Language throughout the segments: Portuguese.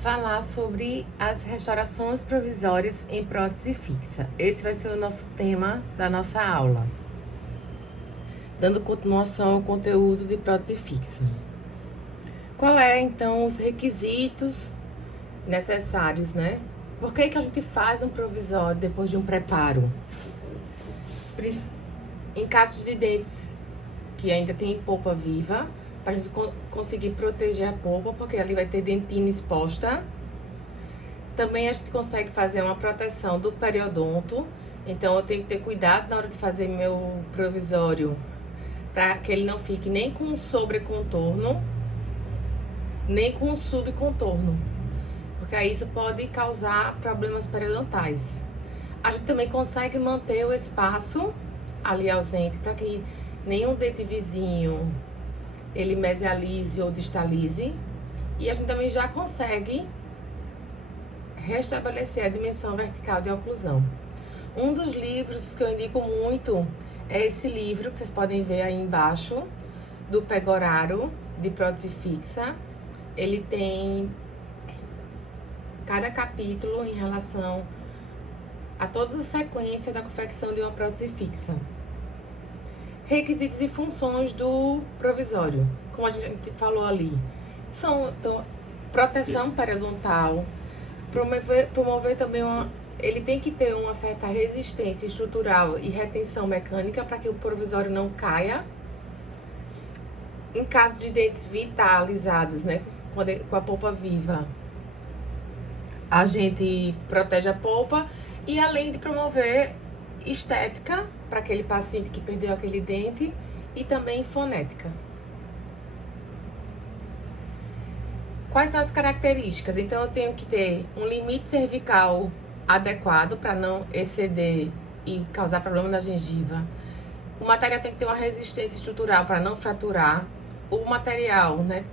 falar sobre as restaurações provisórias em prótese fixa. Esse vai ser o nosso tema da nossa aula, dando continuação ao conteúdo de prótese fixa. Qual é, então, os requisitos necessários, né? Por que a gente faz um provisório depois de um preparo? Em casos de dentes que ainda tem polpa viva, para a gente conseguir proteger a polpa, porque ali vai ter dentina exposta. Também a gente consegue fazer uma proteção do periodonto, então eu tenho que ter cuidado na hora de fazer meu provisório, para que ele não fique nem com sobrecontorno, nem com subcontorno, porque aí isso pode causar problemas periodontais. A gente também consegue manter o espaço ali ausente, para que nenhum dente vizinho ele mesialize ou distalize. E a gente também já consegue restabelecer a dimensão vertical de oclusão. Um dos livros que eu indico muito é esse livro, que vocês podem ver aí embaixo, do Pegoraro, de prótese fixa. Ele tem cada capítulo em relação a toda a sequência da confecção de uma prótese fixa. Requisitos e funções do provisório, como a gente falou ali, são então, proteção periodontal, promover também ele tem que ter uma certa resistência estrutural e retenção mecânica para que o provisório não caia. Em caso de dentes vitalizados, né, com a polpa viva, a gente protege a polpa, e além de promover estética para aquele paciente que perdeu aquele dente, e também fonética. Quais são as características? Então, eu tenho que ter um limite cervical adequado para não exceder e causar problema na gengiva. O material tem que ter uma resistência estrutural para não fraturar. O material, né,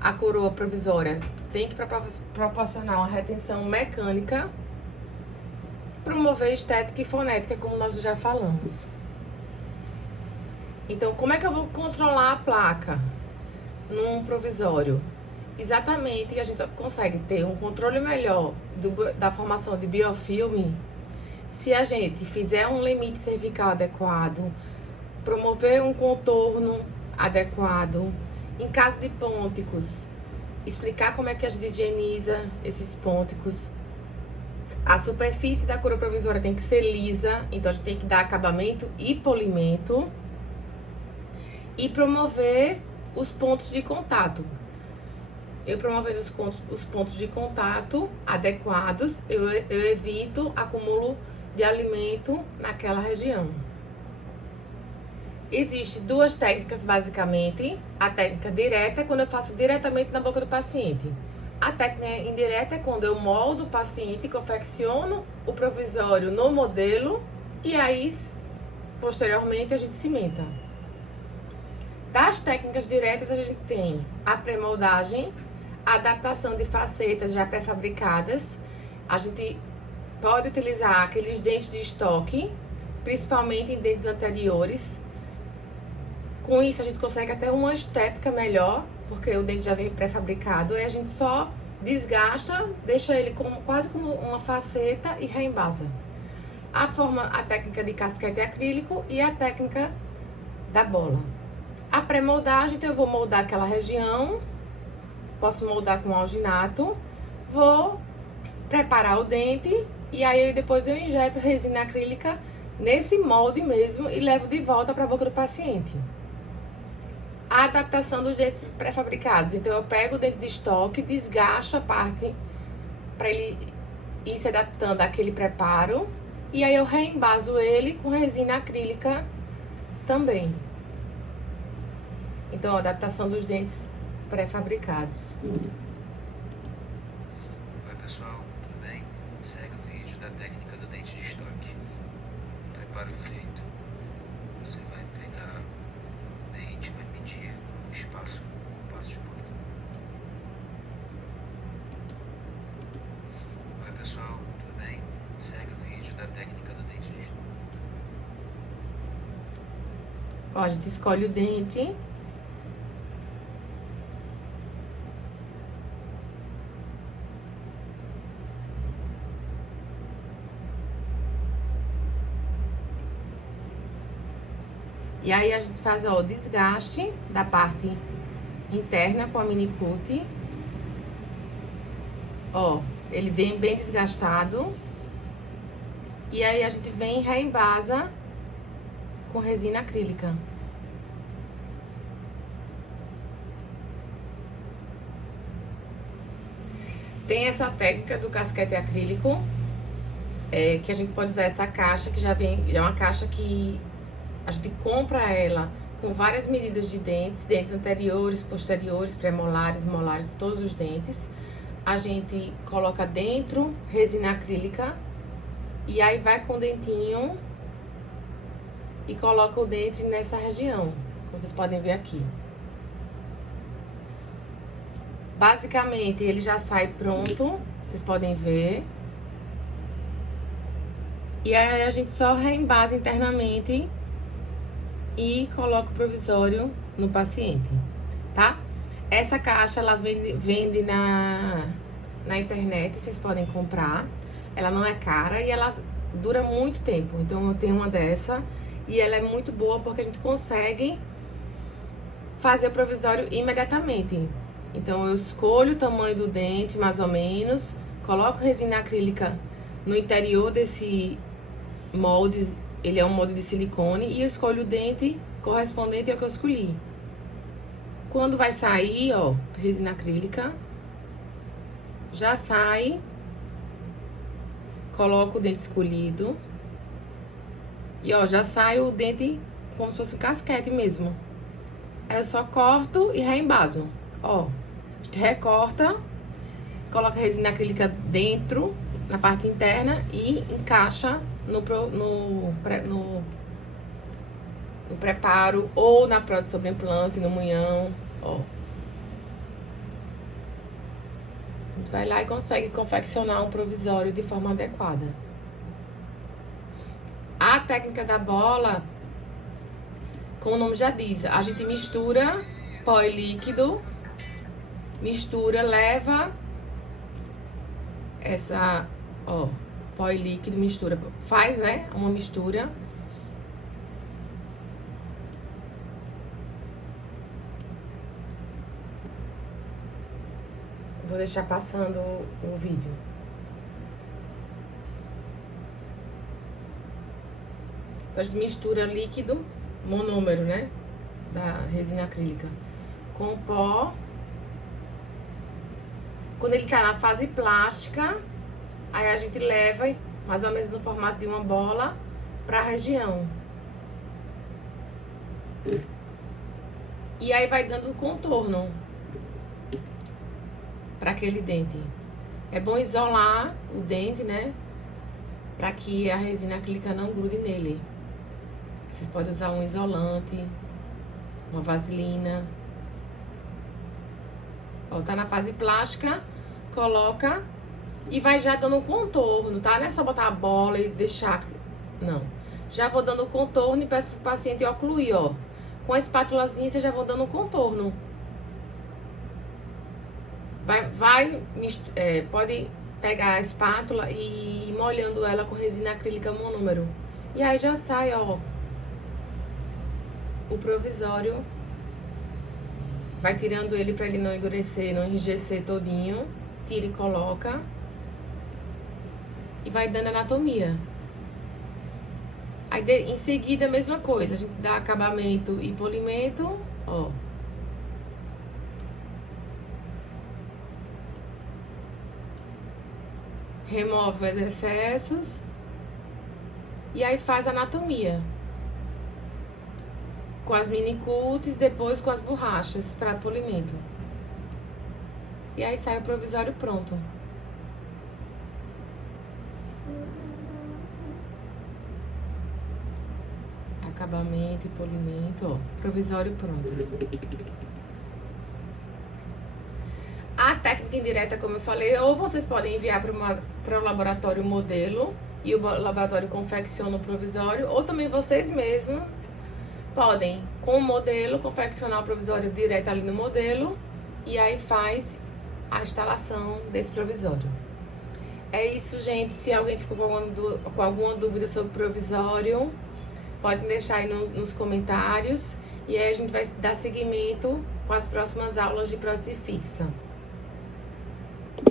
a coroa provisória, tem que proporcionar uma retenção mecânica, promover estética e fonética, como nós já falamos. Então, como é que eu vou controlar a placa num provisório? Exatamente, a gente consegue ter um controle melhor da formação de biofilme se a gente fizer um limite cervical adequado, promover um contorno adequado. Em caso de pônticos, explicar como é que a gente higieniza esses pônticos. A superfície da coroa provisória tem que ser lisa, então a gente tem que dar acabamento e polimento. E promover os pontos de contato. Eu promovendo os pontos de contato adequados, eu evito acúmulo de alimento naquela região. Existem duas técnicas, basicamente. A técnica direta é quando eu faço diretamente na boca do paciente. A técnica indireta é quando eu moldo o paciente, confecciono o provisório no modelo e aí, posteriormente, a gente cimenta. Das técnicas diretas, a gente tem a pré-moldagem, a adaptação de facetas já pré-fabricadas. A gente pode utilizar aqueles dentes de estoque, principalmente em dentes anteriores. Com isso, a gente consegue até uma estética melhor, porque o dente já vem pré-fabricado, e a gente só desgasta, deixa ele quase como uma faceta e reembasa. A técnica de casquete acrílico e a técnica da bola. A pré-moldagem, então eu vou moldar aquela região, posso moldar com alginato, vou preparar o dente e aí depois eu injeto resina acrílica nesse molde mesmo e levo de volta para a boca do paciente. A adaptação dos dentes pré-fabricados, então eu pego o dente de estoque, desgasto a parte para ele ir se adaptando àquele preparo e aí eu reembaso ele com resina acrílica também. Então, a adaptação dos dentes pré-fabricados. Oi, pessoal, tudo bem? Segue o vídeo da técnica do dente de estoque. Preparo feito. Você vai pegar o dente, vai medir o espaço, o passo de ponta. Oi, pessoal, tudo bem? Segue o vídeo da técnica do dente de estoque. Ó, a gente escolhe o dente. E aí a gente faz, ó, o desgaste da parte interna com a mini-cut. Ó, ele bem desgastado. E aí a gente vem e reembasa com resina acrílica. Tem essa técnica do casquete acrílico, que a gente pode usar essa caixa, que já é uma caixa que a gente compra ela com várias medidas de dentes, dentes anteriores, posteriores, pré-molares, molares, todos os dentes. A gente coloca dentro resina acrílica e aí vai com o dentinho e coloca o dente nessa região, como vocês podem ver aqui. Basicamente, ele já sai pronto, vocês podem ver. E aí a gente só reembasa internamente e coloca o provisório no paciente, tá? Essa caixa, ela vende na internet, vocês podem comprar. Ela não é cara e ela dura muito tempo. Então, eu tenho uma dessa e ela é muito boa porque a gente consegue fazer o provisório imediatamente. Então, eu escolho o tamanho do dente, mais ou menos, coloco resina acrílica no interior desse molde, ele é um molde de silicone, e eu escolho o dente correspondente ao que eu escolhi. Quando vai sair, ó, resina acrílica, já sai, coloco o dente escolhido, e ó, já sai o dente como se fosse um casquete mesmo. Aí eu só corto e reembaso. Ó, a gente recorta, coloca a resina acrílica dentro, na parte interna, e encaixa no preparo ou na prótese sobre implante, no munhão, ó. A gente vai lá e consegue confeccionar um provisório de forma adequada. A técnica da bola, como o nome já diz, a gente mistura pó e líquido, mistura, leva essa, ó, pó e líquido, mistura, faz, né, uma mistura. Vou deixar passando o vídeo. Então, a gente mistura líquido, monômero, né, da resina acrílica, com o pó. Quando ele tá na fase plástica, aí a gente leva, mais ou menos no formato de uma bola, pra região. E aí vai dando contorno para aquele dente. É bom isolar o dente, né? Pra que a resina acrílica não grude nele. Vocês podem usar um isolante, uma vaselina. Ó, tá na fase plástica, coloca e vai já dando um contorno, tá? Não é só botar a bola e deixar, não. Já vou dando o contorno e peço pro paciente ocluir, ó. Com a espátulazinha, vocês já vão dando um contorno. Pode pegar a espátula e ir molhando ela com resina acrílica monômero. E aí já sai, ó, o provisório. Vai tirando ele pra ele não endurecer, não enrijecer todinho. Tira e coloca. E vai dando anatomia. Aí em seguida a mesma coisa, a gente dá acabamento e polimento, ó. Remove os excessos. E aí faz a anatomia. Com as mini-cuts, depois com as borrachas para polimento. E aí sai o provisório pronto. Acabamento e polimento, ó, provisório pronto. A técnica indireta, como eu falei, ou vocês podem enviar para o laboratório modelo e o laboratório confecciona o provisório, ou também vocês mesmos podem, com o modelo, confeccionar o provisório direto ali no modelo e aí faz a instalação desse provisório. É isso, gente. Se alguém ficou com alguma dúvida sobre o provisório, Pode deixar aí nos comentários e aí a gente vai dar seguimento com as próximas aulas de prótese fixa.